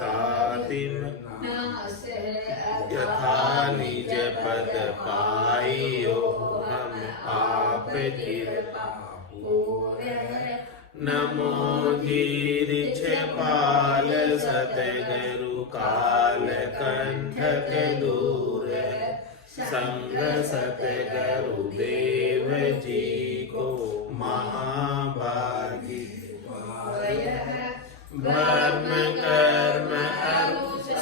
तातिम यथा निज पद पाइयो हम आप कृपा नमो गिरिछ पाल सतगुरु काल कंठक दूर संग सतगुरु देव जी को महाभागी धर्म कर्म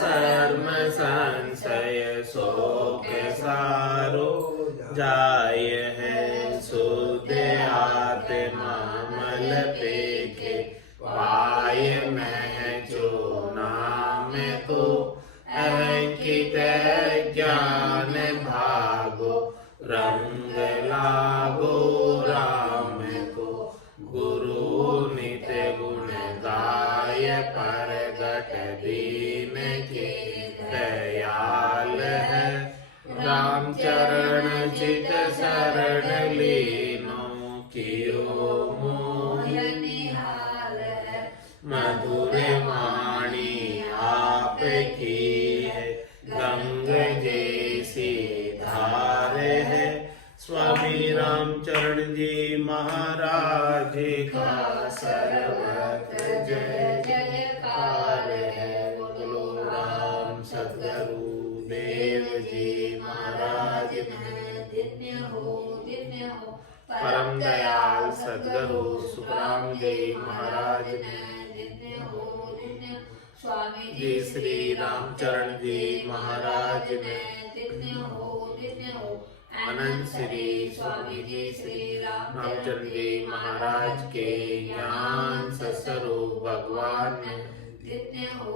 सर्म संशय शोक सारो जाय है शुद्ध आत्मा मल देखे पाय मैं जो नाम को अंकित ज्ञान भागो रंग लागो राम को गुरु नित गुण गाय परगट दीन के दयाल है राम चरण चित शरण लीनो कियो मोह निहाल मधुर वाणी आप की है गंग जैसी धार है स्वामी रामचरण जी महाराज का सर्वत्र जय जयकार है। बोलो राम सद्गुरु देव जी महाराज धन्य हो परम दयाल सद्गुरु सुखराम जी महाराज धन्य हो स्वामी जी श्री रामचरण जी महाराज धन्य हो अनंत श्री स्वामी जी श्री रामचरण जी महाराज के ज्ञान स्वरूप भगवान धन्य हो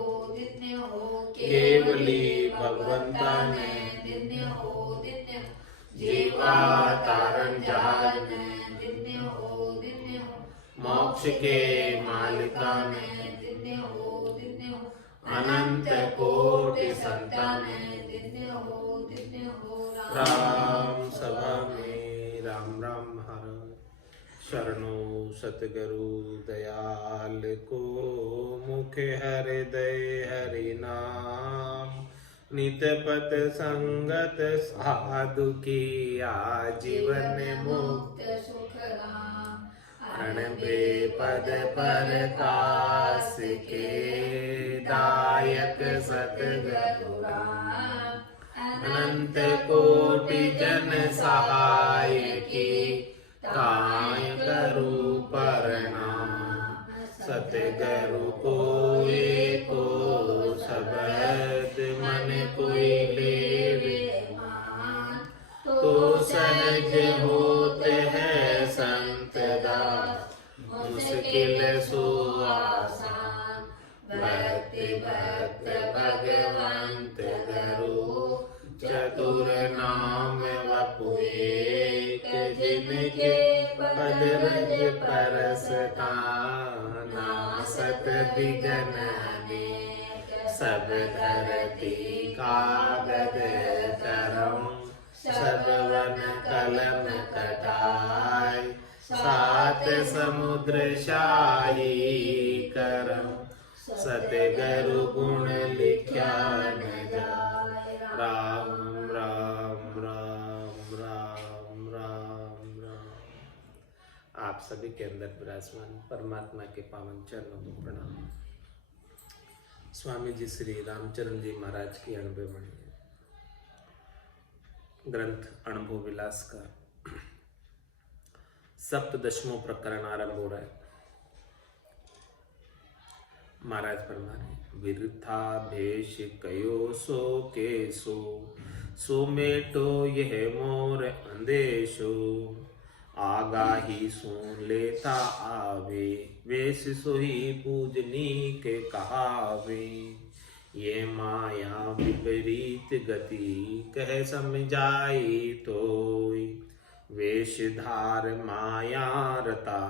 केवली भगवंता ने धन्य हो जीवा तारण जहाज धन्य हो मोक्ष के मालिका ने धन्य हो अनंत कोटि संतान धन्य हो राम सभा में राम राम महाराज शरणो सतगुरु दयाल को मुख हृदय हरि नाम नित पत संगत साधु की आजीवन मुक्त सुख राम अणबे पद पर कास के दायक सतगुरु राम अनंत कोटि जन सहाय की काय करूं प्रणाम सतगुरु को एको शब्द मन कोई लेवे मान तो सहज होते हैं संत दास मुश्किल सो आसान भक्ति भक्त भगवंत गुरु चतुर नाम वपु एक जिनके पद रज परसता नासत बिगन अनेक सब धरती कागद करम सब वन कलम कटाय सात समुद्र शाही करम सतगुरु गुण लिख्या न जाय राम राम राम राम राम राम। आप सभी के अंदर विराजमान परमात्मा के पावन चरणों को प्रणाम। स्वामी जी श्री रामचरण जी महाराज की अनुभव वाणी ग्रंथ अनुभव विलास का सप्तदशमों प्रकरण आरंभ हो रहा है। महाराज फरमा रहे विरथा भेष कयो सो केसो सो मेटो यह मोर अंदेशो आगाही सुन लेता आवे वेश सोही पूजनी के कहावे ये माया विपरीत गति कह समझाई तोय वेशधार माया रता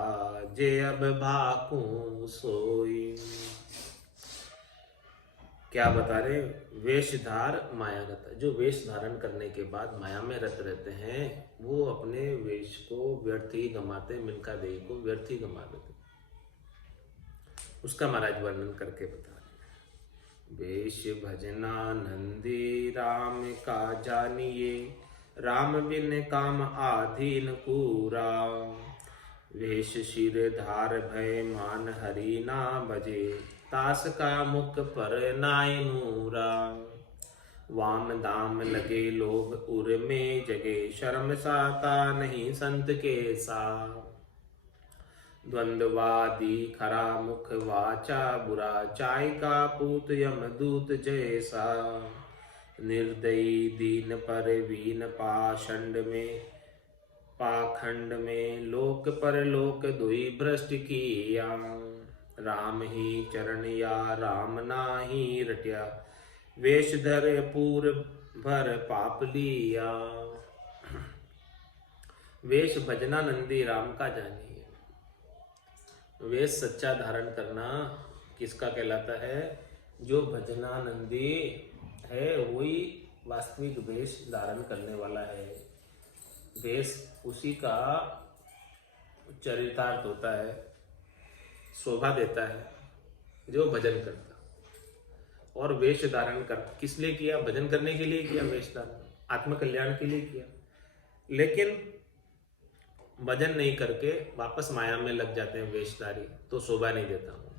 जे अब भाकू सोई। क्या बता रहे वेशधार माया रता, जो वेश धारण करने के बाद माया में रत रहते हैं वो अपने वेश को व्यर्थ ही गमाते, मिल्खा देही को व्यर्थ ही गमा देते। उसका महाराज वर्णन करके बता रहे वेश भजना नंदी राम का जानिए, राम बिन काम आधीन पूरा। वेश शिर धार भय मान हरि ना भजे, तास का मुख पर नाय मूरा। वाम दाम लगे लोभ उर में जगे, शर्म साता नहीं संत के सा। द्वंद्वादी खरा मुख वाचा बुरा, चाय का पूत यमदूत जैसा। निर्दयी दीन पर वीन पाषंड में, पाखंड में लोक पर लोक दुई भ्रष्ट किया। राम ही चरण या राम नाही रट्या, वेश धर पूर भर पाप लिया। वेश भजना नंदी राम का जानिए। वेश सच्चा धारण करना किसका कहलाता है? जो भजनानंदी है वही वास्तविक वेश धारण करने वाला है। वेश उसी का चरितार्थ होता है, शोभा देता है जो भजन करता। और वेश धारण कर किस लिए किया? भजन करने के लिए किया वेश धारण, आत्मकल्याण के लिए किया। लेकिन भजन नहीं करके वापस माया में लग जाते हैं वेशधारी, तो शोभा नहीं देता हूँ।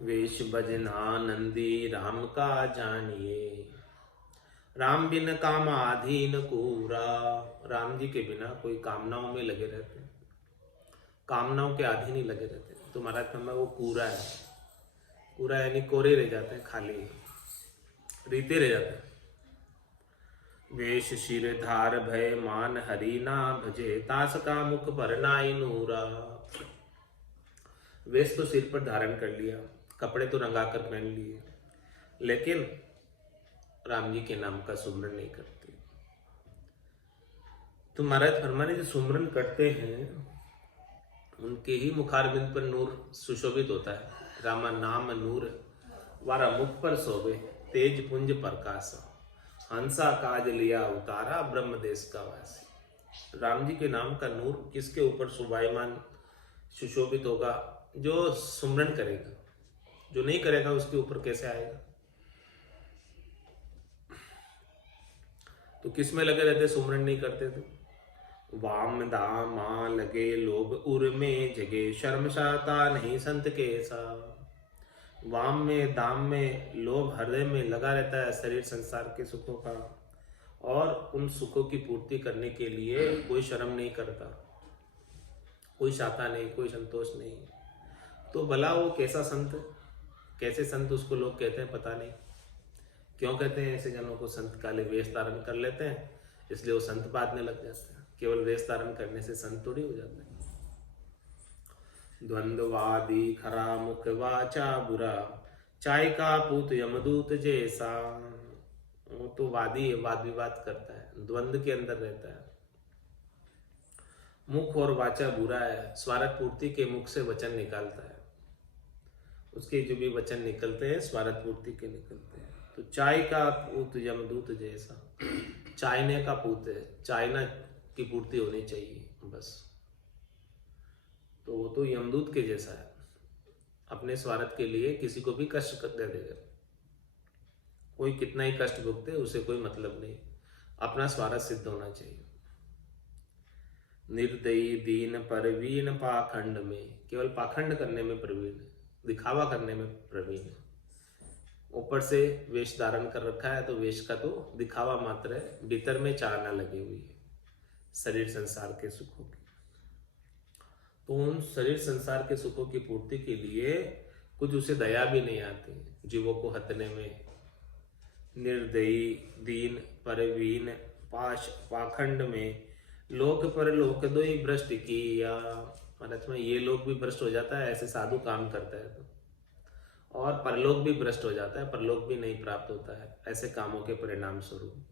वेश भजना नंदी राम का जानिए, राम बिन काम आधीन पूरा। राम जी के बिना कोई कामनाओं में लगे रहते हैं, कामनाओं के अधीन ही लगे रहते हैं, तो महाराज में वो पूरा है। पूरा यानी कोरे रह जाते हैं, खाली रीते रह जाते हैं। वेश शिर धार भय मान हरि ना भजे, तास का मुख पर नाई नूरा। वेश तो सिर पर धारण कर लिया, कपड़े तो रंगा कर पहन लिए, लेकिन राम जी के नाम का सुमरन नहीं करते। तो महाराज फरमाने जो सुमरन करते हैं उनके ही मुखारबिंद पर नूर सुशोभित होता है। रामा नाम नूर वारा मुख पर शोभे, तेज पुंज प्रकाश। हंसा काज लिया उतारा, ब्रह्म देश का वासी। राम जी के नाम का नूर किसके ऊपर शोभायमान सुशोभित होगा? जो सुमरन करेगा। जो नहीं करेगा उसके ऊपर कैसे आएगा? तो किस में लगे रहते? सुमरन नहीं करते तो। वाम दाम लगे लोभ उर में जगे, शर्म शाता नहीं संत के सा। वाम में दाम में लोभ हृदय में लगा रहता है शरीर संसार के सुखों का, और उन सुखों की पूर्ति करने के लिए कोई शर्म नहीं करता, कोई शाता नहीं, कोई संतोष नहीं। तो भला वो कैसा संत, कैसे संत उसको लोग कहते हैं पता नहीं। क्यों कहते हैं ऐसे जनों को संत? काले वेश धारण कर लेते हैं इसलिए वो संत बांधने लग जाते हैं। केवल वेश धारण करने से संत थोड़ी हो जाते हैं। द्वंद्वादी खरा मुख वाचा बुरा, चाय का पूत यमदूत जैसा। वो तो वादी है, वाद विवाद करता है, द्वंद्व के अंदर रहता है। मुख और वाचा बुरा है, स्वार्थ पूर्ति के मुख से वचन निकालता है। उसके जो भी वचन निकलते हैं स्वार्थ पूर्ति के निकलते हैं। तो चाय का पूत यमदूत जैसा, चायने का पूत है, चायना की पूर्ति होनी चाहिए बस। तो वो तो यमदूत के जैसा है, अपने स्वार्थ के लिए किसी को भी कष्ट दे देगा। कोई कितना ही कष्ट भुगते उसे कोई मतलब नहीं, अपना स्वार्थ सिद्ध होना चाहिए। निर्दयी दीन परवीन पाखंड में, केवल पाखंड करने में प्रवीण है, दिखावा करने में प्रवीण है। ऊपर से वेश धारण कर रखा है तो वेश का तो दिखावा मात्र है, भीतर में चालना लगी हुई है शरीर संसार के सुखों की। तो उन शरीर संसार के सुखों की पूर्ति के लिए कुछ उसे दया भी नहीं आती जीवों को हतने में। निर्दयी दीन परवीन पाखंड में, लोक पर लोक दो ही भ्रष्ट किया। मतलब में ये लोग भी भ्रष्ट हो जाता है ऐसे साधु काम करता है तो, और परलोक भी भ्रष्ट हो जाता है, परलोक भी नहीं प्राप्त होता है ऐसे कामों के परिणाम स्वरूप।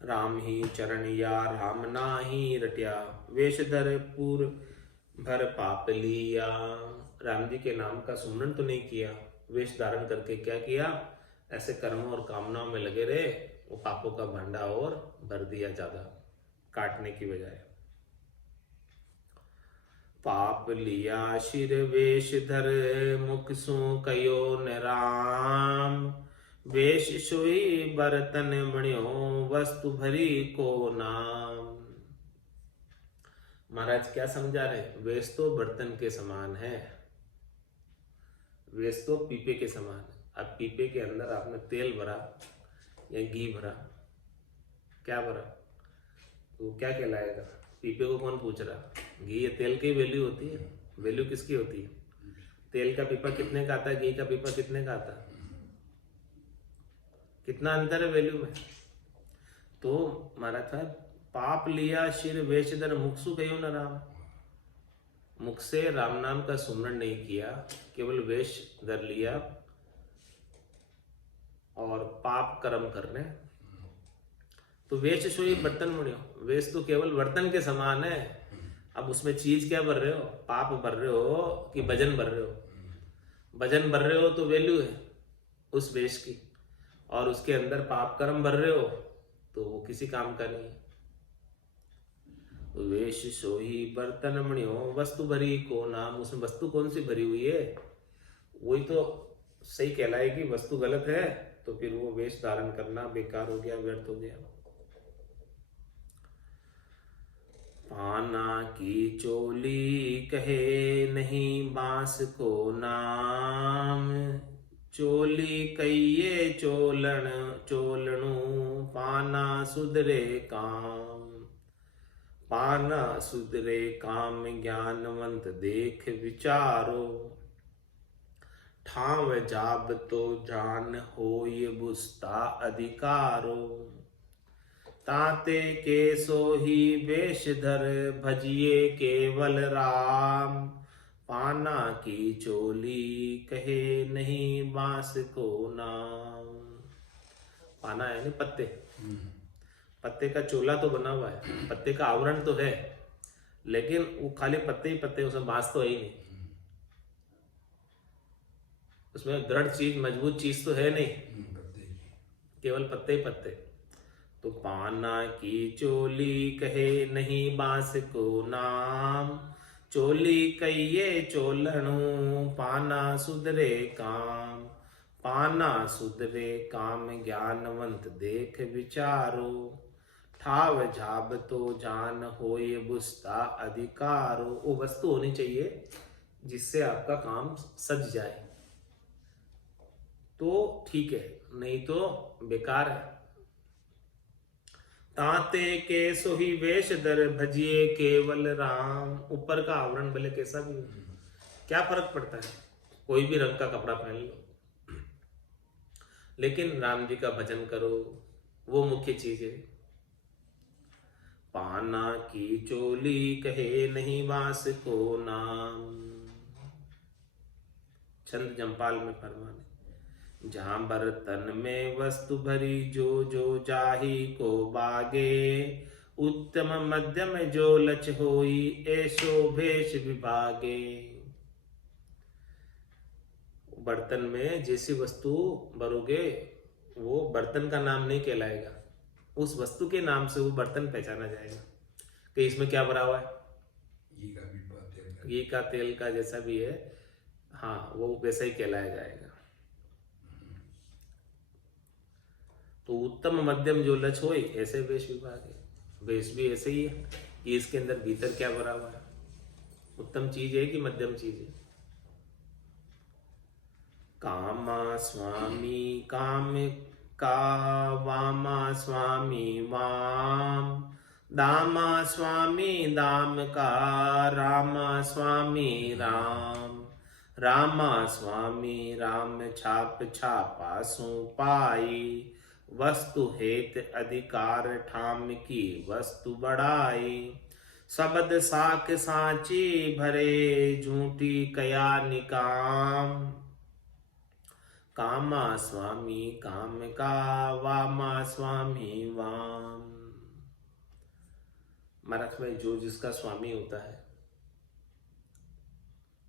राम ही चरण या राम ना ही रट्या, वेश धर पूर भर पाप लिया। राम जी के नाम का सुमरन तो नहीं किया, वेश धारण करके क्या किया? ऐसे कर्मों और कामनाओं में लगे रहे, वो पापों का भंडा और भर दिया ज्यादा काटने की बजाय। पाप लिया शिर वेश धर मुख सु कयो न राम वेश सोई बर्तन मणियो वस्तु भरी को नाम। महाराज क्या समझा रहे? वेश तो बर्तन के समान है, वेश तो पीपे के समान है। अब पीपे के अंदर आपने तेल भरा या घी भरा, क्या भरा, तो क्या कहलाएगा? पीपे को कौन पूछ रहा? घी या तेल की वैल्यू होती है? वैल्यू किसकी होती है? तेल का पीपा कितने का आता है, घी का पीपा कितने का आता है? कितना अंतर है वैल्यू में? तो महाराज साहब, पाप लिया शिर वेश धर मुख सु कयो न राम, मुख से राम नाम का सुमरण नहीं किया, केवल वेश धर लिया और पाप कर्म करने। तो वेश सोई बर्तन मणियो, वेश तो केवल बर्तन के समान है। अब उसमें चीज क्या भर रहे हो? पाप भर रहे हो कि भजन भर रहे हो? भजन भर रहे हो तो वैल्यू है उस वेश की, और उसके अंदर पाप कर्म भर रहे हो तो वो किसी काम का नहीं है। वेश सोई बर्तन मणियो वस्तु भरी को नाम, उसमें वस्तु कौन सी भरी हुई है? वही तो सही कहलाएगी। वस्तु गलत है तो फिर वो वेश धारण करना बेकार हो गया, व्यर्थ हो गया। पाना की चोली कहे नहीं बांस को नाम, चोली कहिए चोलन चोलणु पाना सुधरे काम, पाना सुधरे काम ज्ञानवंत देख विचारो, ठाव जाब तो जान होय बुझता अधिकारो, ताते के सोही वेश धर भजिए केवल राम, पाना की चोली कहे नहीं बांस को नाम। पाना है ना पत्ते, पत्ते का चोला तो बना हुआ है, पत्ते का आवरण तो है, लेकिन वो खाली पत्ते ही पत्ते, उसमें बांस तो है ही नहीं, उसमें दृढ़ चीज मजबूत चीज तो है नहीं, केवल पत्ते ही पत्ते। तो पाना की चोली कहे नहीं बांस को नाम, चोली कहिए चोलणु पाना सुधरे काम, पाना सुधरे काम ज्ञानवंत देख विचारो, ठाव झाब तो जान होय बुझता अधिकारो। वो वस्तु होनी चाहिए जिससे आपका काम सज जाए तो ठीक है, नहीं तो बेकार है। ताते के सोही वेश धर भजिए केवल राम, ऊपर का आवरण भले कैसा भी हो, क्या फर्क पड़ता है? कोई भी रंग का कपड़ा पहन लो, लेकिन राम जी का भजन करो, वो मुख्य चीज है। पाना की चोली कहे नहीं बांस को नाम, छंद जम्पाल में फरमाने, जहां बर्तन में वस्तु भरी जो जो जाही को बागे, उत्तम मध्यम जो लच होई ऐसो भेष विभागे। बर्तन में जैसी वस्तु भरोगे वो बर्तन का नाम नहीं कहलाएगा, उस वस्तु के नाम से वो बर्तन पहचाना जाएगा कि इसमें क्या भरा हुआ है। घी का तेल का जैसा भी है, हाँ, वो वैसा ही कहलाया जाएगा। तो उत्तम मध्यम जो लच होए ऐसे वेश विभाग है। वेश भी ऐसे ही है कि इसके अंदर भीतर क्या भरा हुआ है, उत्तम चीज है कि मध्यम चीज है। कामा स्वामी काम का, वामा स्वामी वाम, दामा स्वामी दाम का, रामा स्वामी राम, रामा स्वामी राम छाप छापा सु पाई, वस्तु हेत अधिकार ठाम की वस्तु बढ़ाई, शब्द साख साची भरे झूठी कया निकाम, कामा स्वामी काम का, वामा स्वामी वाम। मरख में जो जिसका स्वामी होता है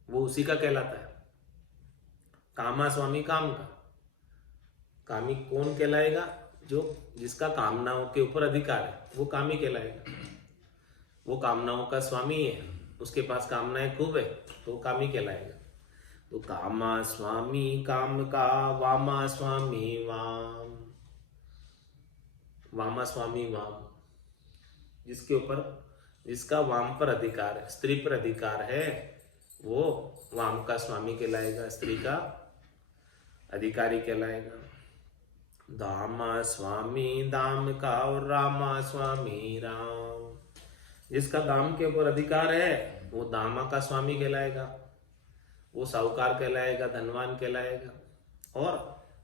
वो उसी का कहलाता है। कामा स्वामी काम का, कामी कौन कहलाएगा? जो जिसका कामनाओं के ऊपर अधिकार है वो कामी कहलाएगा, वो कामनाओं का स्वामी है। उसके पास कामनाएं खूब है तो वो कामी कहलाएगा। तो कामा स्वामी काम का, वामा स्वामी वाम, वामा स्वामी वाम, जिसके ऊपर, जिसका वाम पर अधिकार है, स्त्री पर अधिकार है, वो वाम का स्वामी कहलाएगा, स्त्री का अधिकारी कहलाएगा। दामा स्वामी दाम का और रामा स्वामी राम, जिसका दाम के ऊपर अधिकार है वो दामा का स्वामी कहलाएगा, वो साहूकार कहलाएगा, धनवान कहलाएगा। और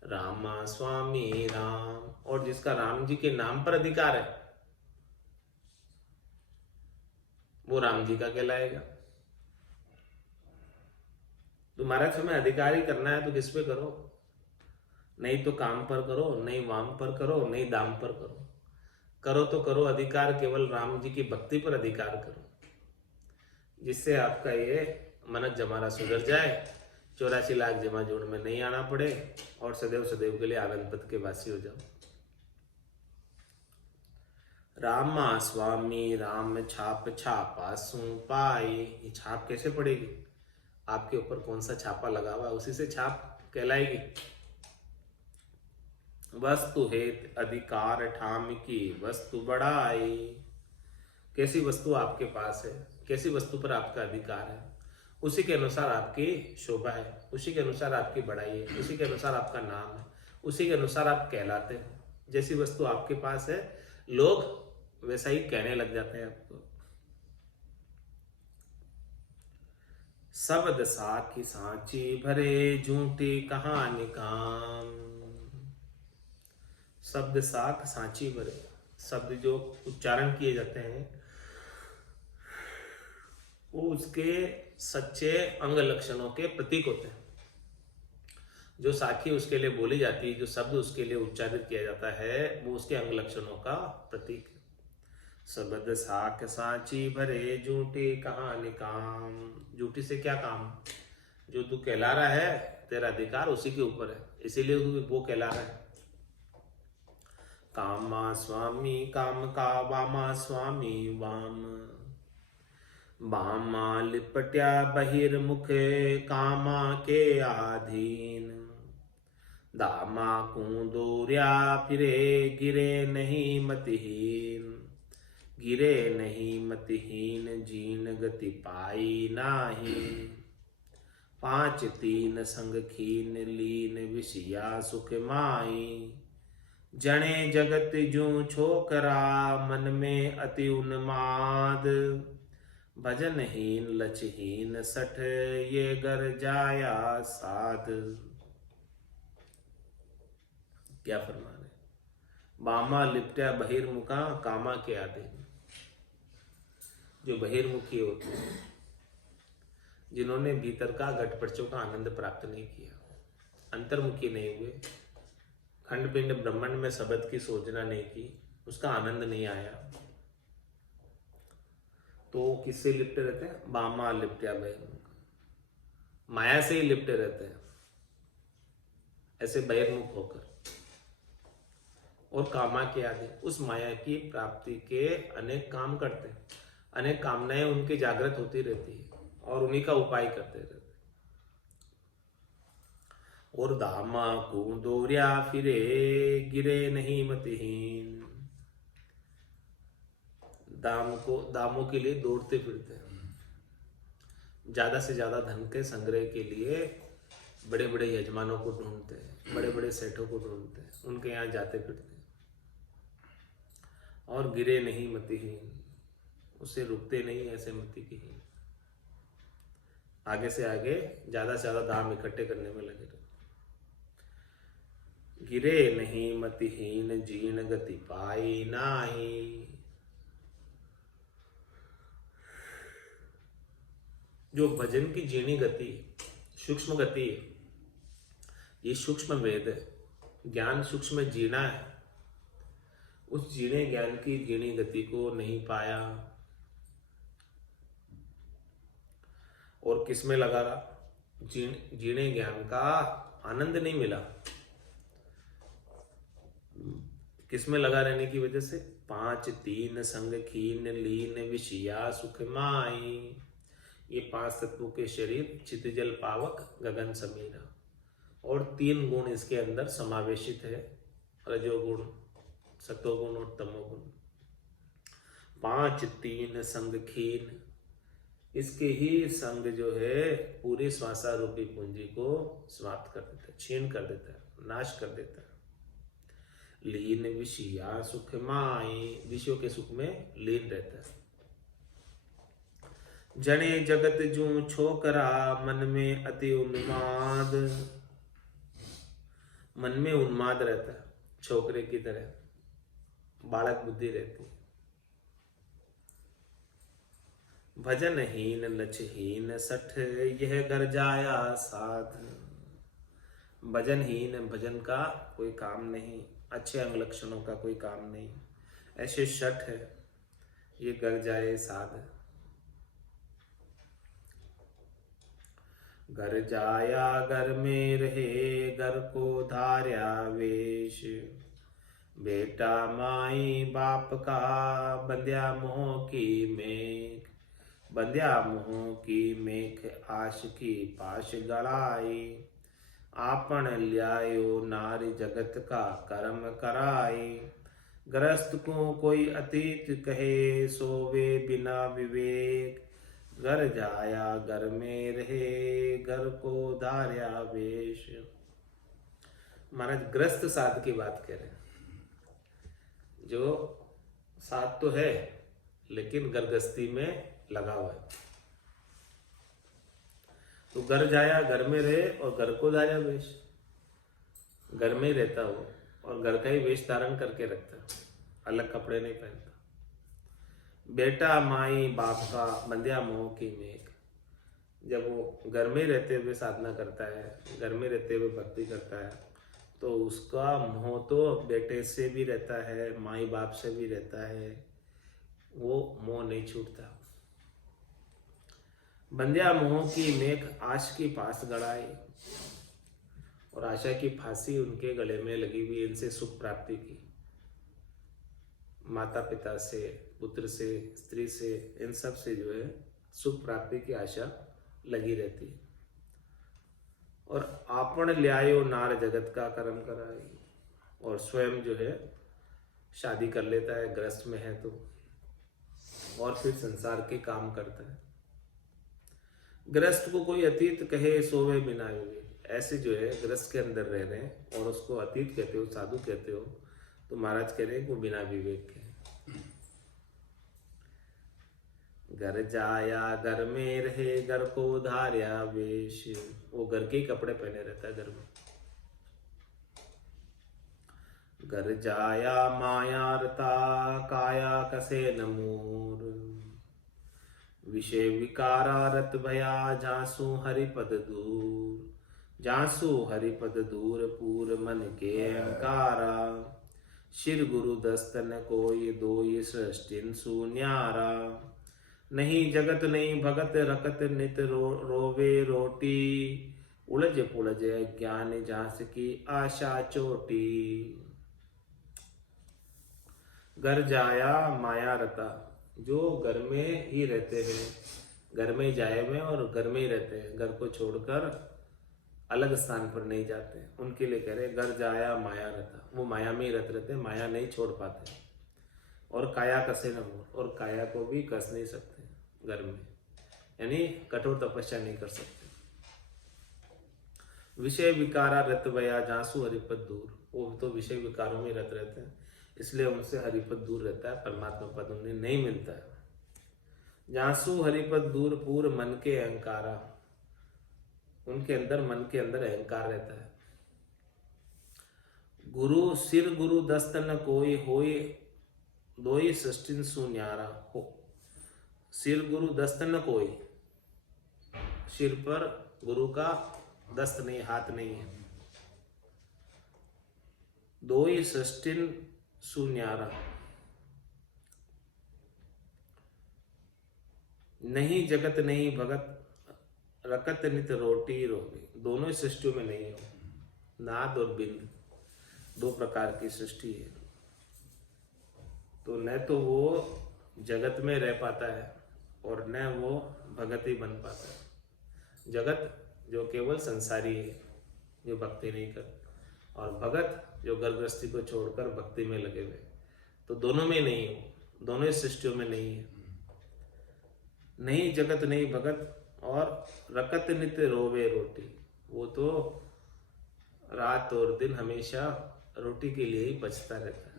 रामा स्वामी राम, और जिसका राम जी के नाम पर अधिकार है वो राम जी का कहलाएगा। तो महाराज हमें अधिकारी करना है तो किस पे करो? नहीं तो काम पर करो, नहीं वाम पर करो, नहीं दाम पर करो। करो तो करो अधिकार केवल राम जी की भक्ति पर अधिकार करो, जिससे आपका ये मनक जमाना सुधर जाए, 84 लाख जमा जोड़ में नहीं आना पड़े और सदैव सदैव के लिए आनंद पथ के वासी हो जाओ। रामा स्वामी राम छाप छापा सू पाई, ये छाप कैसे पड़ेगी? आपके ऊपर कौन सा छापा लगा हुआ है उसी से छाप कहलाएगी। वस्तु हेत अधिकार ठाम की वस्तु बढ़ाई, कैसी वस्तु आपके पास है, कैसी वस्तु पर आपका अधिकार है, उसी के अनुसार आपकी शोभा है, उसी के अनुसार आपकी बढ़ाई है, उसी के अनुसार आपका नाम है, उसी के अनुसार आप कहलाते हो। जैसी वस्तु आपके पास है लोग वैसा ही कहने लग जाते हैं आपको। शब्द साखी सांची भरे झूठी कहानी काम, शब्द साख सांची भरे, शब्द जो उच्चारण किए जाते हैं वो उसके सच्चे अंग लक्षणों के प्रतीक होते हैं। जो साखी उसके लिए बोली जाती है, जो शब्द उसके लिए उच्चारित किया जाता है, वो उसके अंग लक्षणों का प्रतीक है। शब्द साख सांची भरे झूठी कहानी काम, झूठी से क्या काम? जो तू कहला रहा है तेरा अधिकार उसी के ऊपर है, इसीलिए वो कहला रहा है। कामा स्वामी काम का, वामा स्वामी वाम, बामा लिपट्या बहिर्मुख कामा के आधीन, दामा कुंदूर्या फिरे गिरे नहीं मतिहीन, गिरे नहीं मतिहीन जीन गति पाई नाही, 5 3 संग खीन लीन विषया सुख माई, जने जगत जू छोकरा मन में अति उन्माद, भजनहीन लचहीन सठ ये गर जाया साध। क्या फरमान है? बामा लिपटा बहिर्मुखा कामा के आधीन। जो बहिर्मुखी होते हैं, जिन्होंने भीतर का घटपटचों का आनंद प्राप्त नहीं किया, अंतर्मुखी नहीं हुए, खंड पिंड ब्रह्मांड में शब्द की सोचना नहीं की, उसका आनंद नहीं आया, तो किससे लिपटे रहते हैं? बामा लिपट्या बहिर्मुख, माया से ही लिपटे रहते हैं ऐसे बहिर्मुख होकर। और कामा के आगे उस माया की प्राप्ति के अनेक काम करते हैं, अनेक कामनाएं उनकी जागृत होती रहती है और उन्हीं का उपाय करते रहते हैं। और दामा कुंदोर्या फिरे गिरे नहीं मतिहीन, दामों के लिए दौड़ते फिरते हैं, ज्यादा से ज्यादा धन के संग्रह के लिए बड़े बड़े यजमानों को ढूंढते हैं, बड़े बड़े सेठों को ढूंढते हैं, उनके यहाँ जाते फिरते हैं। और गिरे नहीं मतिहीन, उससे रुकते नहीं, ऐसे मति की हीन, आगे से आगे ज्यादा से ज्यादा दाम इकट्ठे करने में लगे रहते। गिरे नहीं मतिहीन जीण गति पाई नाही, जो भजन की जीणी गति, सूक्ष्म गति है, ये सूक्ष्म वेद है, ज्ञान सूक्ष्म जीना है, उस जीने ज्ञान की जीणी गति को नहीं पाया और किस में लगा रहा? जीने ज्ञान का आनंद नहीं मिला, किस में लगा रहने की वजह से? 5 3 संग खीन लीन विषया सुख माई, ये 5 तत्वों के शरीर, चित जल पावक गगन समीरा, और 3 गुण इसके अंदर समावेशित है, रजोगुण, सतोगुण और तमोगुण। 5 3 संग खीन, इसके ही संग जो है पूरी श्वासा रूपी पूंजी को समाप्त कर देता है, छीन कर देता है, नाश कर देता है। लीन विषया सुख माई, विषयों के सुख में लीन रहता है। जने जगत जू छोकरा, मन में अति उन्माद, मन में उन्माद रहता है, छोकरे की तरह बालक बुद्धि रहती है। भजनहीन लचहीन सठ, यह घर जाया साध। भजनहीन, भजन का कोई काम नहीं, अच्छे अंग लक्षणों का कोई काम नहीं, ऐसे शठ है, ये घर जाए साध। घर जाया घर में रहे, घर को धार्या वेश। बेटा माई बाप का, बंध्या मोह की मेघ। बंध्या मोह की मेघ, आश की पाश गड़ाई। आपन ल्यायो नारी जगत का कर्म कराई। ग्रस्त को कोई अतीत कहे, सोवे बिना विवेक। घर जाया घर में रहे, घर को धार्या वेश। महाराज ग्रस्त साध की बात कह रहे हैं, जो साध तो है लेकिन गर्गस्ती में लगा हुआ है। तो घर जाया घर में रहे और घर को धार्या वेश, घर में ही रहता हो और घर का ही वेश धारण करके रखता, अलग कपड़े नहीं पहनता। बेटा माई बाप का, बंध्या मोह की मेघ। जब वो घर में रहते हुए साधना करता है, घर में रहते हुए भक्ति करता है, तो उसका मोह तो बेटे से भी रहता है, माई बाप से भी रहता है, वो मोह नहीं छूटता। बंध्या मोह की मेघ, आश की पास गड़ाई, और आशा की फांसी उनके गले में लगी हुई, इनसे सुख प्राप्ति की, माता पिता से, पुत्र से, स्त्री से, इन सब से जो है सुख प्राप्ति की आशा लगी रहती है। और आपन ल्यायो नार जगत का कर्म कराई, और स्वयं जो है शादी कर लेता है, ग्रस्त में है तो, और फिर संसार के काम करता है। ग्रस्त को कोई अतीत कहे, सोवे बिना विवेक। ऐसे जो है ग्रस्त के अंदर रह रहे हैं और उसको अतीत कहते हो, साधु कहते हो, तो महाराज कह रहे हैं वो बिना विवेक के। घर जाया घर में रहे, घर को धार्या वेश। वो घर के कपड़े पहने रहता है घर में। घर जाया माया रता, काया कसे न मूर। विषय विकारा रत भया, जासु हरिपद दूर। जासु हरिपद दूर, पूर मन के अहंकारा। शिर गुरु दस्तन कोई, दोई सृष्टिन सुन्यारा। नहीं जगत नहीं भगत, रकत नित रोवे रोटी। उलझ पुलझ ज्ञान जास की आशा चोटी। घर जाया माया रता, जो घर में ही रहते हैं, घर में ही जाए हुए और घर में ही रहते हैं, घर को छोड़कर अलग स्थान पर नहीं जाते, उनके लिए कह रहे घर जाया माया रता। वो माया में ही रत रहते, माया नहीं छोड़ पाते। और काया कसे न मोर, और काया को भी कस नहीं सकते घर में, यानी कठोर तपस्या नहीं कर सकते। विषय विकारा रत भया, जासु हरिपद दूर। वो तो विषय विकारों में रत रहते हैं, इसलिए उनसे हरिपद दूर रहता है, परमात्मा पद उन्हें नहीं मिलता है। जासु हरिपद दूर, पूर मन के अहंकारा। उनके अंदर, मन के अंदर अहंकार रहता है। गुरु सिर गुरु दस्तन कोई, होई दोई सृष्टिन सुन्यारा। हो सिर गुरु दस्त न कोई, सिर पर गुरु का दस्त नहीं, हाथ नहीं है। दोई सृष्टिन सुन्यारा, नहीं जगत नहीं भगत, रकत नित रोटी रोवे। दोनों ही सृष्टियों में नहीं हो। नाद और बिंद दो प्रकार की सृष्टि है, तो न तो वो जगत में रह पाता है और न वो भगत ही बन पाता। जगत जो केवल संसारी है, जो भक्ति नहीं कर, और भगत जो घर गृहस्थी को छोड़कर भक्ति में लगे हुए, तो दोनों में नहीं हो, दोनों ही सृष्टियों में नहीं है। नहीं जगत नहीं भगत, और रकत नित्य रोवे रोटी, वो तो रात और दिन हमेशा रोटी के लिए ही बचता रहता है।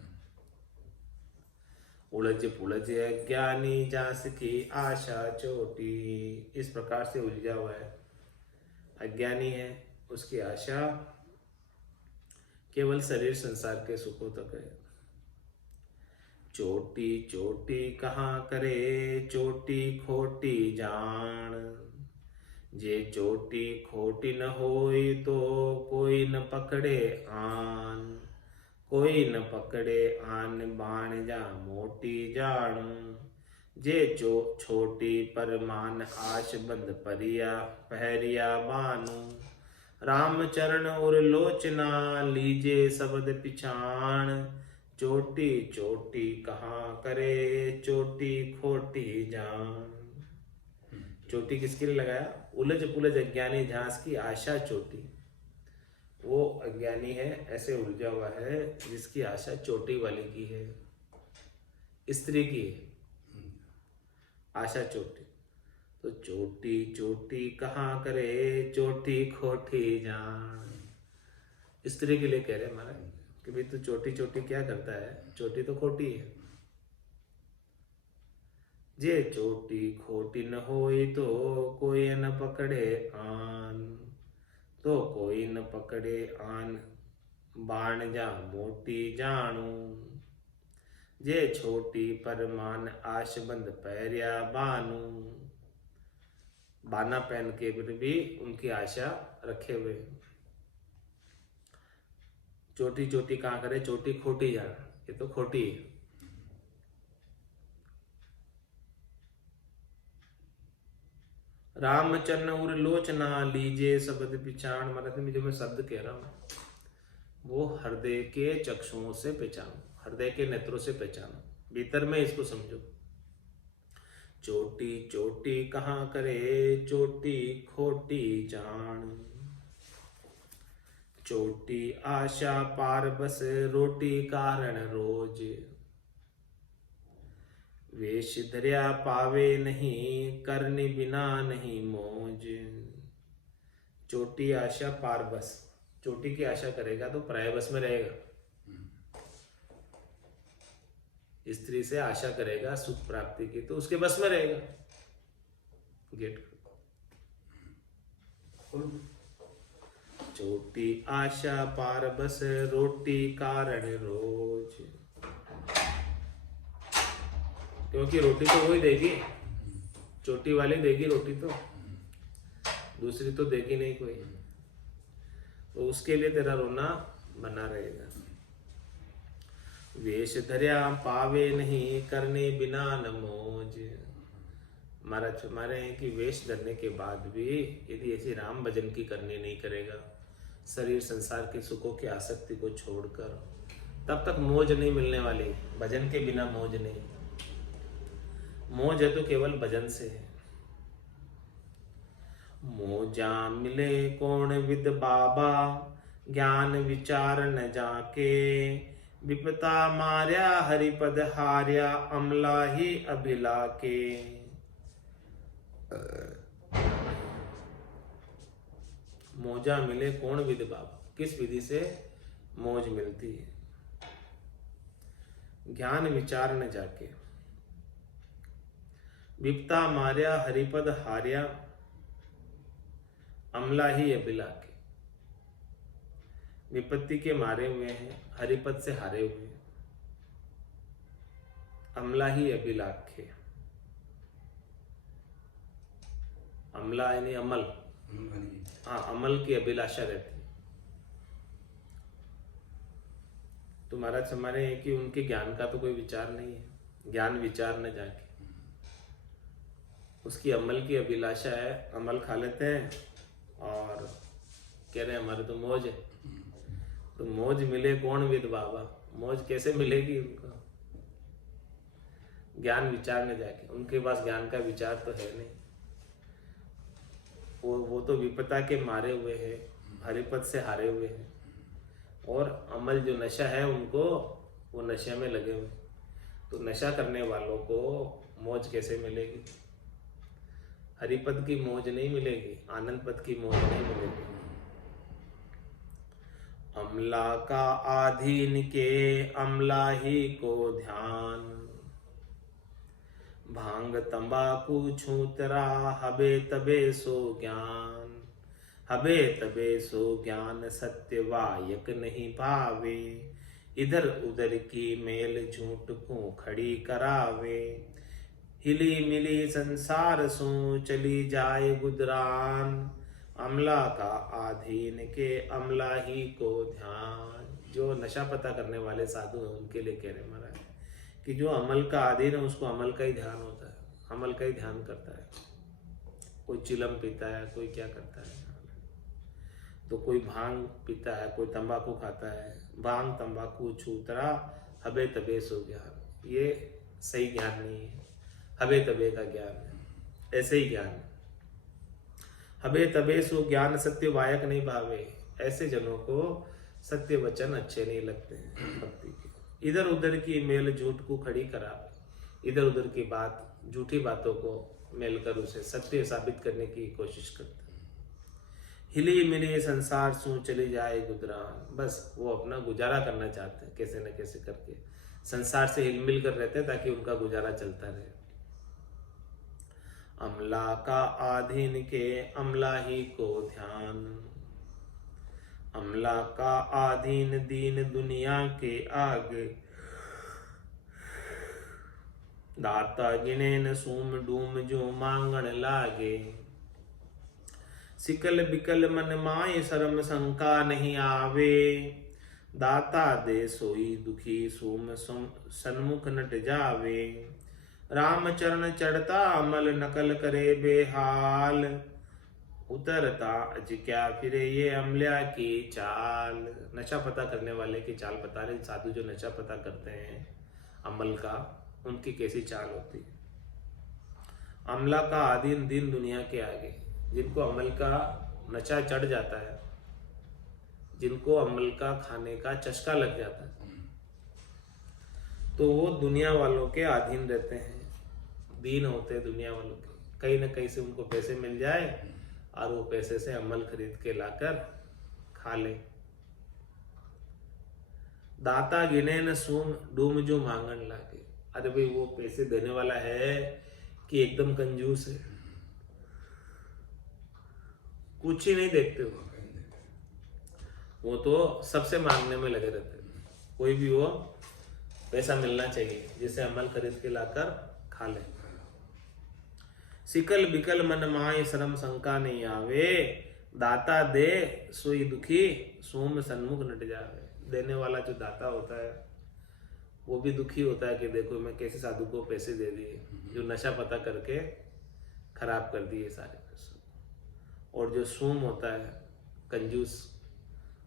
उलझ पुलझ अज्ञानी जास की आशा चोटी, इस प्रकार से उलझा हुआ है, अज्ञानी है, उसकी आशा केवल शरीर संसार के सुखों तक है। चोटी चोटी कहाँ करे चोटी खोटी जान, जे चोटी खोटी न होई तो कोई न पकड़े आन, कोई न पकड़े आन बाण जा मोटी जान, जे छोटी पर मान आश बंद परिया पहरिया बानू, राम चरण और लोचना लीजे शब्द पिछाण, चोटी चोटी कहाँ करे चोटी खोटी जान। चोटी किसके लिए लगाया? उलझ पुलझ अज्ञानी झांस की आशा चोटी, वो अज्ञानी है, ऐसे उलझा हुआ है जिसकी आशा चोटी वाली की है, स्त्री की है आशा चोटी। तो चोटी चोटी कहाँ करे चोटी खोटी जान, स्त्री के लिए कह रहे महाराज कि भाई तू चोटी चोटी क्या करता है, चोटी तो खोटी है। जे चोटी खोटी न होई तो कोई न पकड़े आन, तो कोई न पकड़े आन बाण जा मोटी जानू, जे छोटी पर मान आश बंद पैरिया बानू, बाना पहन के भी उनकी आशा रखे हुए। चोटी चोटी कहाँ करे चोटी खोटी जान, ये तो खोटी है। रामचरण उर लोचना लीजे शब्द पिछाण, मतलब में जो मैं शब्द कह रहा हूँ वो हृदय के चक्षुओं से पहचानो, हृदय के नेत्रों से पहचानो, भीतर में इसको समझो। चोटी चोटी कहाँ करे चोटी खोटी जान, चोटी आशा पार बस रोटी कारण रोज, वेश धर्या पावे नहीं करनी बिना नहीं मौज। चोटी आशा पार बस, चोटी की आशा करेगा तो प्राय बस में रहेगा, स्त्री से आशा करेगा सुख प्राप्ति की तो उसके बस में रहेगा। गेट चोटी आशा पार बस रोटी कारण रोज, क्योंकि रोटी तो वही देगी, चोटी वाली देगी रोटी, तो दूसरी तो देगी नहीं कोई, तो उसके लिए तेरा रोना बना रहेगा। वेश धर्या पावे नहीं करने बिना न मौज, महाराज हमारे हैं कि वेश धरने के बाद भी यदि ऐसी राम भजन की करनी नहीं करेगा, शरीर संसार के सुखों की आसक्ति को छोड़कर, तब तक मौज नहीं मिलने वाली। भजन के बिना मौज नहीं, मौज है तो केवल भजन से है। मौजा मिले कौन विद बाबा ज्ञान विचार न जाके, विपता मार्या हरिपद हार्या अमला ही अभिला के। मौजा मिले कौन विद बाबा, किस विधि से मौज मिलती है? ज्ञान विचार न जाके, विपता मार्या हरिपद हार्या अमला ही अभिला के। विपत्ति के मारे हुए हैं, हरिपद से हारे हुए, अमला ही अभिलाखे। अमला यानी अमल, हाँ अमल की अभिलाषा रहती है। तो महाराज हमारे हैं कि उनके ज्ञान का तो कोई विचार नहीं है, ज्ञान विचार न जाके, उसकी अमल की अभिलाषा है। अमल खा लेते हैं और कह रहे हैं हमारे तो मौज है। तो मौज मिले कौन विद बाबा, मौज कैसे मिलेगी उनको? ज्ञान विचारने जाके, उनके पास ज्ञान का विचार तो है नहीं। वो तो विपदा के मारे हुए हैं, हरिपद से हारे हुए हैं, और अमल जो नशा है उनको, वो नशे में लगे हुए। तो नशा करने वालों को मौज कैसे मिलेगी? हरिपद की मौज नहीं मिलेगी, आनंद पद की मौज नहीं मिलेगी। अमला का आधीन के अमला ही को ध्यान, भांग तंबाकू छूतरा हबे तबे सो ज्ञान, हबे तबे सो ज्ञान सत्य वायक नहीं पावे, इधर उधर की मेल झूठ को खड़ी करावे, हिली मिली संसार सो चली जाए गुदरान, अमला का आधीन के अमला ही को ध्यान। जो नशा पता करने वाले साधु हैं उनके लिए कह रहे महाराज कि जो अमल का अधीन है उसको अमल का ही ध्यान होता है, अमल का ही ध्यान करता है। कोई चिलम पीता है, कोई क्या करता है, तो कोई भांग पीता है, कोई तंबाकू खाता है। भांग तंबाकू छूतरा हबे तबे सो ज्ञान, ये सही ज्ञान नहीं है, हबे तबे का ज्ञान है, ऐसे ही ज्ञान है। हबे तबे सो ज्ञान सत्य वायक नहीं भावे, ऐसे जनों को सत्य वचन अच्छे नहीं लगते हैं भक्ति के। इधर उधर की मेल झूठ को खड़ी करावे, इधर उधर की बात, झूठी बातों को मेल कर उसे सत्य साबित करने की कोशिश करते हैं। हिली मिली संसार सू चली जाए गुजरान, बस वो अपना गुजारा करना चाहते हैं, कैसे न कैसे करके संसार से हिलमिल कर रहते हैं ताकि उनका गुजारा चलता रहे। अमला का आधीन के अमला ही को ध्यान, अमला का आधीन दीन दुनिया के आगे, दाता गिने न सूम डूम जो मांगण लागे, सिकल बिकल मन माए शर्म शंका नहीं आवे, दाता दे सोई दुखी सूम सन्मुख नट जावे, राम चरण चढ़ता अमल नकल करे बेहाल, उतरता अज क्या फिरे ये अमल्या की चाल। नशा पता करने वाले की चाल बता रहे साधु, जो नशा पता करते हैं अमल का, उनकी कैसी चाल होती है। अमला का आधीन दिन दुनिया के आगे, जिनको अमल का नशा चढ़ जाता है, जिनको अमल का खाने का चस्का लग जाता है, तो वो दुनिया वालों के अधीन रहते हैं, दीन होते हैं दुनिया वालों के। कहीं ना कहीं से उनको पैसे मिल जाए और वो पैसे से अमल खरीद के लाकर खा ले। दाता गिने न सूम डूम जो मांगन लागे, अरे भाई वो पैसे देने वाला है कि एकदम कंजूस है, कुछ ही नहीं देखते वो तो सबसे मांगने में लगे रहते हैं। कोई भी हो पैसा मिलना चाहिए जिसे अमल खरीद के लाकर खा ले। सिकल बिकल मन माय शर्म शंका नहीं आवे, दाता दे सोई दुखी सोम सन्मुख नट जावे। देने वाला जो दाता होता है वो भी दुखी होता है कि देखो मैं कैसे साधु को पैसे दे दिए, जो नशा पता करके खराब कर दिए सारे पैसे। और जो सूम होता है कंजूस,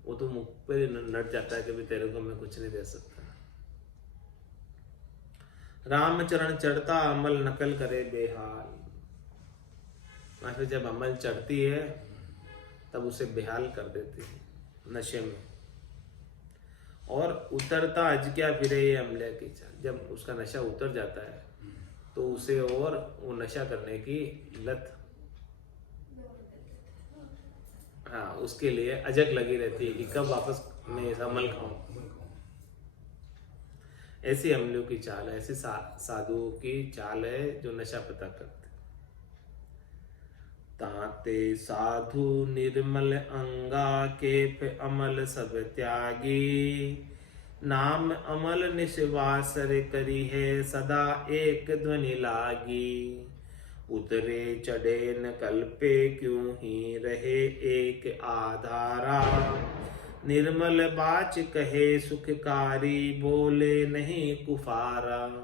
वो तो मुख पे नट जाता है कि भाई तेरे को मैं कुछ नहीं दे सकता। रामचरण चढ़ता अमल नकल करे बेहाल, फिर जब अमल चढ़ती है तब उसे बेहाल कर देती है नशे में। और उतरता अज क्या फिरे ये अमले की चाल, जब उसका नशा उतर जाता है तो उसे और वो नशा करने की लत, हाँ, उसके लिए अजक लगी रहती है कि कब वापस मैं इस अमल खाऊं। ऐसी अमलियों की चाल है, ऐसी साधुओं की चाल है जो नशा पता करते। ताते साधु निर्मल अंगा के पे अमल सब त्यागी, नाम अमल निश्वासर करी है सदा एक ध्वनि लागी। उतरे चढ़े न कल्पे क्यों ही रहे एक आधारा, निर्मल बाच कहे सुखकारी बोले नहीं कुफारा।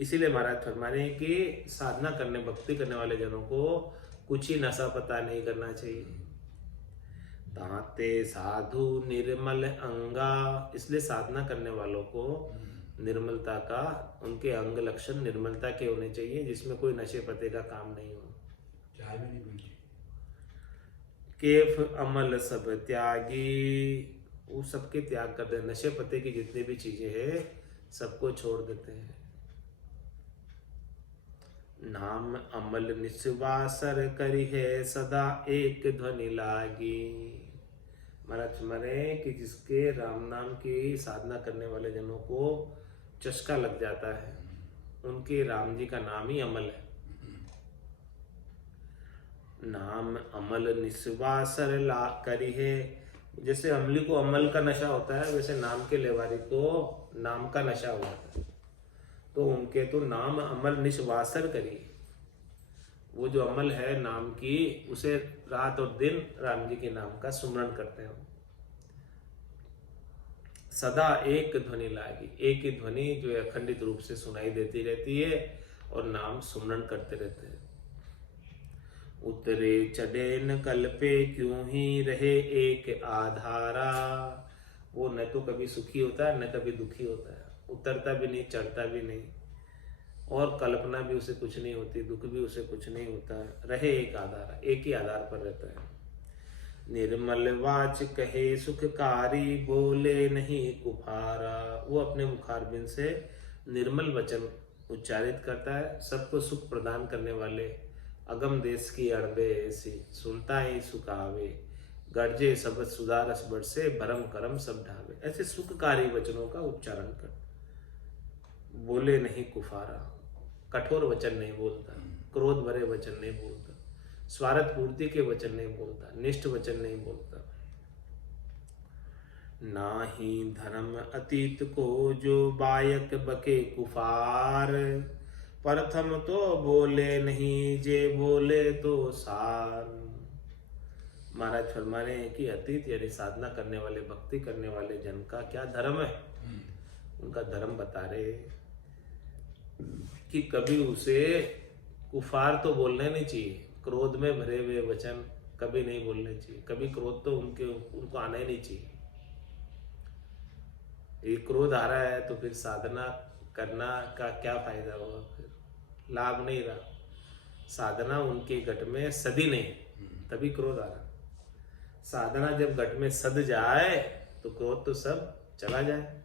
इसीलिए महाराज फरमा रहे हैं कि साधना करने, भक्ति करने वाले जनों को कुछ ही नशा पता नहीं करना चाहिए। ताते साधु निर्मल अंगा, इसलिए साधना करने वालों को निर्मलता का, उनके अंग लक्षण निर्मलता के होने चाहिए, जिसमें कोई नशे पते का काम नहीं हो। चाय भी नहीं पीती। केफ अमल सब त्यागी, वो सबके त्याग कर दे, नशे पते की जितनी भी चीजें हैं सबको छोड़ देते हैं। नाम अमल निस्वासर करी है सदा एक ध्वनि लागी। महाराज मरे कि जिसके राम नाम की साधना करने वाले जनों को चस्का लग जाता है, उनके राम जी का नाम ही अमल है। नाम अमल निस्वासर ला करी है, जैसे अमली को अमल का नशा होता है, वैसे नाम के लेवारी को नाम का नशा हुआ है। तो उनके तो नाम अमल निस्वासर करी, वो जो अमल है नाम की, उसे रात और दिन राम जी के नाम का सुमरण करते हैं। सदा एक ध्वनि लागी, एक ही ध्वनि जो है अखंडित रूप से सुनाई देती रहती है और नाम सुमरण करते रहते हैं। उतरे चढ़े न कल पे क्यों ही रहे एक आधारा, वो न तो कभी सुखी होता है न कभी दुखी होता है, उतरता भी नहीं चढ़ता भी नहीं, और कल्पना भी उसे कुछ नहीं होती, दुख भी उसे कुछ नहीं होता है, रहे एक आधार, एक ही आधार पर रहता है। निर्मल वाच कहे सुखकारी, बोले नहीं कुफारा, वो अपने मुखारबिंद से निर्मल वचन उच्चारित करता है, सबको सुख प्रदान करने वाले। अगम देश की अड़बे ऐसी, सुनता ही सुख आवे, गर्जे सबद सुधारस बरसे, भरम करम सब ढावे। ऐसे सुखकारी वचनों का उच्चारण कर, बोले नहीं कुफारा, कठोर वचन नहीं बोलता, क्रोध भरे वचन नहीं बोलता, स्वार्थ पूर्ति के वचन नहीं बोलता, निष्ठ वचन नहीं बोलता। ना ही धर्म अतीत को जो बायक बके कुफार, प्रथम तो बोले नहीं जे बोले तो सार। महाराज फरमा रहे हैं कि अतीत यानी साधना करने वाले, भक्ति करने वाले जन का क्या धर्म है, उनका धर्म बता रहे कि कभी उसे कुफार तो बोलने नहीं चाहिए, क्रोध में भरे हुए वचन कभी नहीं बोलने चाहिए, कभी क्रोध तो उनको आना ही नहीं चाहिए। ये क्रोध आ रहा है तो फिर साधना करना का क्या फायदा होगा, फिर लाभ नहीं रहा। साधना उनके घट में सदी नहीं, तभी क्रोध आ रहा। साधना जब घट में सद जाए तो क्रोध तो सब चला जाए।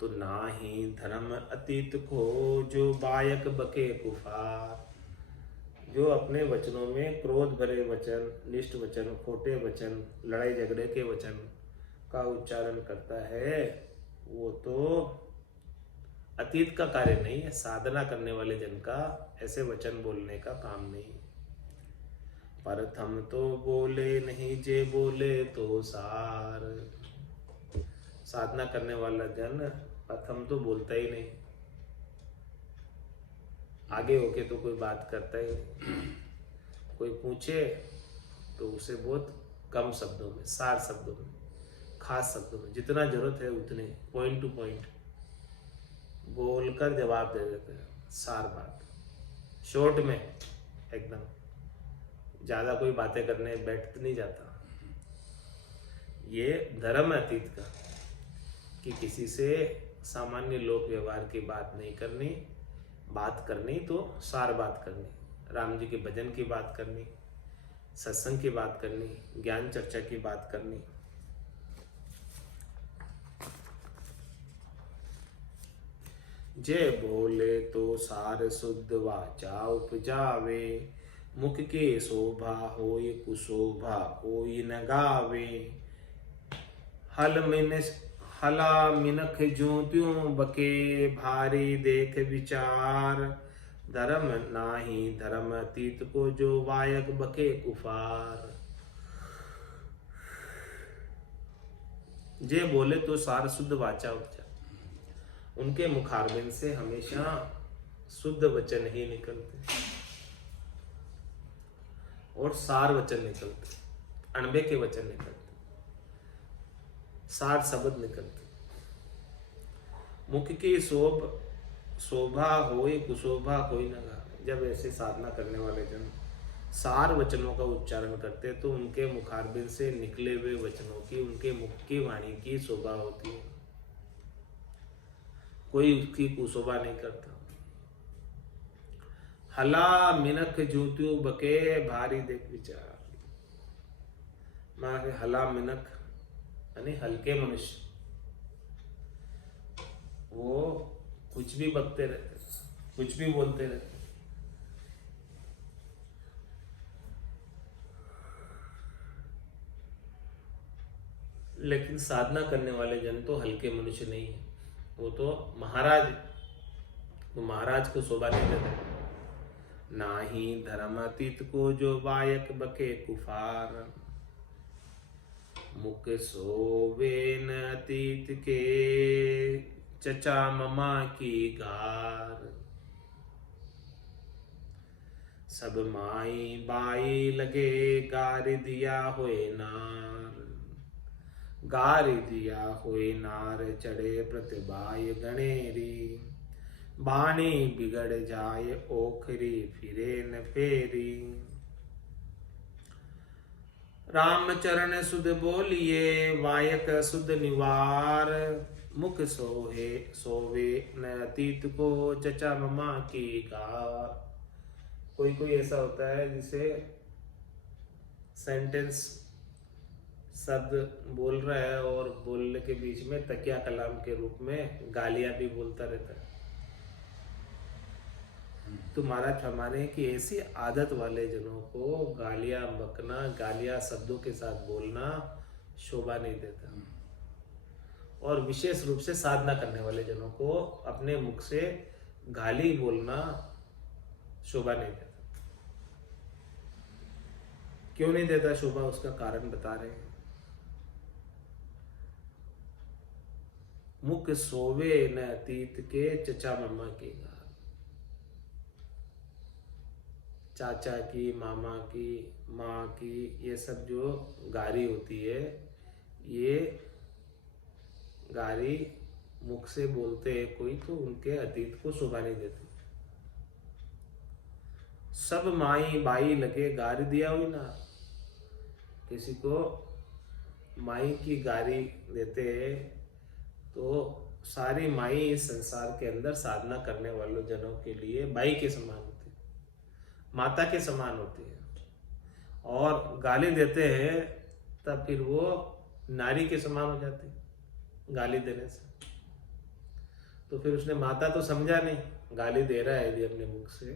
तो ना ही धर्म अतीत को जो बायक बके कुफार, जो अपने वचनों में क्रोध भरे वचन, निष्ठ वचन, खोटे वचन, लड़ाई झगड़े के वचन का उच्चारण करता है, वो तो अतीत का कार्य नहीं है। साधना करने वाले जन का ऐसे वचन बोलने का काम नहीं। प्रथम तो बोले नहीं जे बोले तो सार, साधना करने वाला जन प्रथम तो बोलता ही नहीं, आगे होके तो कोई बात करता ही नहीं। कोई पूछे तो उसे बहुत कम शब्दों में, सार शब्दों में, खास शब्दों में, जितना जरूरत है उतने पॉइंट टू पॉइंट बोलकर जवाब दे देते हैं। सार बात शॉर्ट में एकदम, ज्यादा कोई बातें करने बैठ नहीं जाता। ये धर्म है अतीत का कि किसी से सामान्य लोक व्यवहार की बात नहीं करनी, बात करनी तो सार बात करनी, राम जी के भजन की बात करनी, सत्संग की बात करनी, ज्ञान चर्चा की बात करनी। जय बोले तो सार शुद्ध वाचा उपजावे, मुख के शोभा होय कुशोभा कोई न गावे। हला मिनख ज्यों त्यों बके, भारी देख विचार, धर्म नाही धर्म अतीत को जो वायक बके कुफार। जे बोले तो सार शुद्ध वाचा उपजा, उनके मुखारबिंद से हमेशा शुद्ध वचन ही निकलते और सार वचन निकलते, अणबे के वचन निकलते, सार शब्द निकलते। मुख की शोभा होए कुशोभा कोई न गावे। जब ऐसे साधना करने वाले जन सार वचनों का उच्चारण करते तो उनके मुखारबिंद से निकले हुए वचनों की, उनके मुख की वाणी की शोभा होती है। कोई उसकी कुशोभा नहीं करता। हला मिनख जूत्यू बके भारी देख विचार। माँ के हला मिनख यानी हल्के मनुष्य, वो कुछ भी बकते रहते, कुछ भी बोलते रहते। लेकिन साधना करने वाले जन तो हल्के मनुष्य नहीं है, वो तो महाराज, वो महाराज को शोभा नहीं देते। नाही धर्मातीत को जो बायक बके कुफार, मुख सोवे न अतीत के चचा ममा की गार। सब माई बाई लगे गार दिया होए नार, गार दिया होए नार चढ़े प्रतिबाय गणेरी। बाणी बिगड़ जाए ओखरी फिरे न फेरी। रामचरण सुध बोलिए वायक सुध निवार। मुख सोहे सोवे न अतीत को चचा ममा की गार। कोई कोई ऐसा होता है जिसे सेंटेंस शब्द बोल रहा है और बोलने के बीच में तकिया कलाम के रूप में गालियां भी बोलता रहता है। तो महाराज फरमाने की ऐसी आदत वाले जनों को गालियां बकना, गालियां शब्दों के साथ बोलना शोभा नहीं देता। और विशेष रूप से साधना करने वाले जनों को अपने मुख से गाली बोलना शोभा नहीं देता। क्यों नहीं देता शोभा, उसका कारण बता रहे हैं। मुख सोवे न अतीत के चचा मम्मा की गाल। चाचा की, मामा की, माँ की, ये सब जो गारी होती है, ये गारी मुख से बोलते हैं कोई तो उनके अतीत को शोभा नहीं देती। सब माई बाई लगे गारी दिया हुई ना। किसी को माई की गारी देते हैं तो सारी माई इस संसार के अंदर साधना करने वालों जनों के लिए बाई के समान होती है, माता के समान होती है। और गाली देते हैं तब फिर वो नारी के समान हो जाती है गाली देने से। तो फिर उसने माता तो समझा नहीं, गाली दे रहा है यदि अपने मुख से,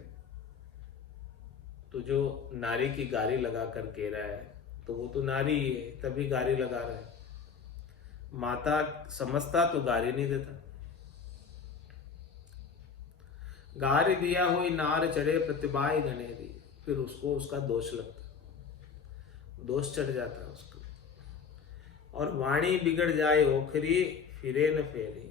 तो जो नारी की गाली लगा कर कह रहा है तो वो तो नारी ही है, तभी गाली लगा रहा है। माता समझता तो गाली नहीं देता। गारी दिया हुई नार चढ़े प्रतिबाई गणेरी, फिर उसको उसका दोष लगता, दोष चढ़ जाता है उसको। और वाणी बिगड़ जाए ओखरी फिरे न फेरी।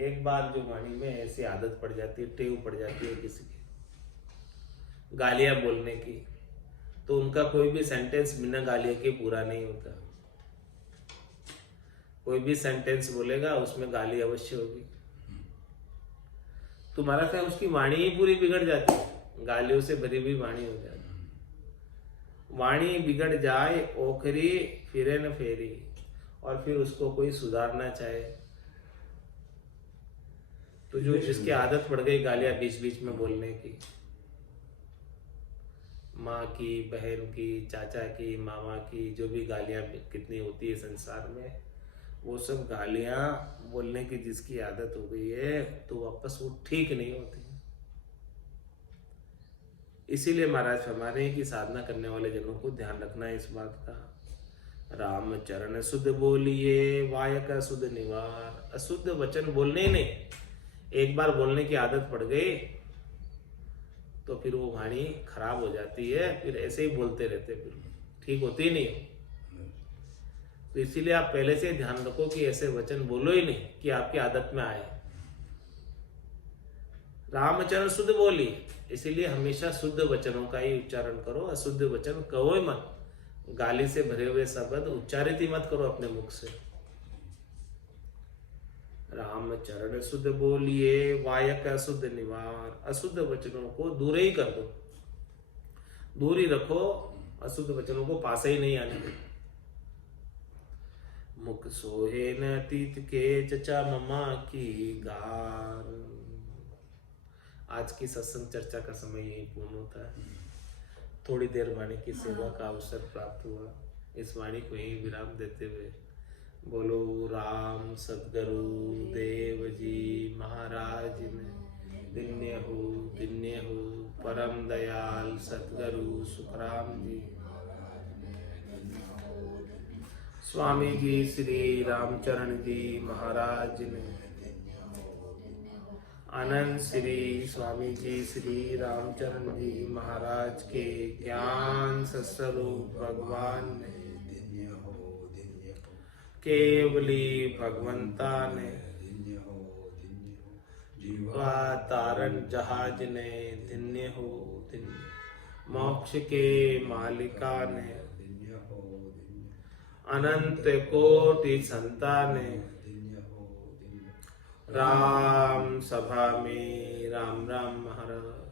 एक बार जो वाणी में ऐसी आदत पड़ जाती है, टेव पड़ जाती है किसी की गालियां बोलने की, तो उनका कोई भी सेंटेंस बिना गालियों के पूरा नहीं होता। कोई भी सेंटेंस बोलेगा उसमें गाली अवश्य होगी। तो हमारा क्या उसकी वाणी ही पूरी बिगड़ जाती है, गालियों से भरी हुई वाणी हो जाती है। वाणी बिगड़ जाए ओखरी फिरे न फेरी, और फिर उसको कोई सुधारना चाहे तो जो जिसकी आदत पड़ गई गालियां बीच बीच में बोलने की, माँ की, बहन की, चाचा की, मामा की, जो भी गालियां कितनी होती है संसार में, वो सब गालियां बोलने की जिसकी आदत हो गई है तो वापस वो ठीक नहीं होती। इसीलिए महाराज फरमाने की साधना करने वाले जनों को ध्यान रखना है इस बात का। राम चरण शुद्ध बोलिए वायक अशुद्ध निवार। अशुद्ध वचन बोलने ही नहीं, एक बार बोलने की आदत पड़ गई तो फिर वो वाणी खराब हो जाती है, फिर ऐसे ही बोलते रहते, फिर ठीक होती ही नहीं। तो इसीलिए आप पहले से ध्यान रखो कि ऐसे वचन बोलो ही नहीं कि आपकी आदत में आए। रामचरण शुद्ध बोली, इसीलिए हमेशा शुद्ध वचनों का ही उच्चारण करो, अशुद्ध वचन कहो ही मत। गाली से भरे हुए शब्द उच्चारित ही मत करो अपने मुख से। रामचरण शुद्ध बोलिए वायक अशुद्ध निवार। अशुद्ध वचनों को दूर ही कर दो, दूर ही रखो, अशुद्ध वचनों को पास ही नहीं आने दो। मुख सोहे न अतीत के, चचा ममा की गान। आज की सत्संग चर्चा का समय यही पूर्ण होता है। थोड़ी देर वाणी की सेवा का अवसर प्राप्त हुआ। इस वाणी को यही विराम देते हुए बोलो राम सद्गुरु देव जी महाराज ने दिन्य हो परम दयाल सद्गुरु सुखराम जी, स्वामी जी श्री रामचरण जी महाराज ने, आनंद श्री स्वामी जी श्री रामचरण जी महाराज के ज्ञान स्वरूप भगवान ने, केवली भगवंता ने, तारण जहाज ने धन्य हो धन्य, मोक्ष के मालिका ने, अनंत कोटि संता ने, राम सभा में राम राम महाराज।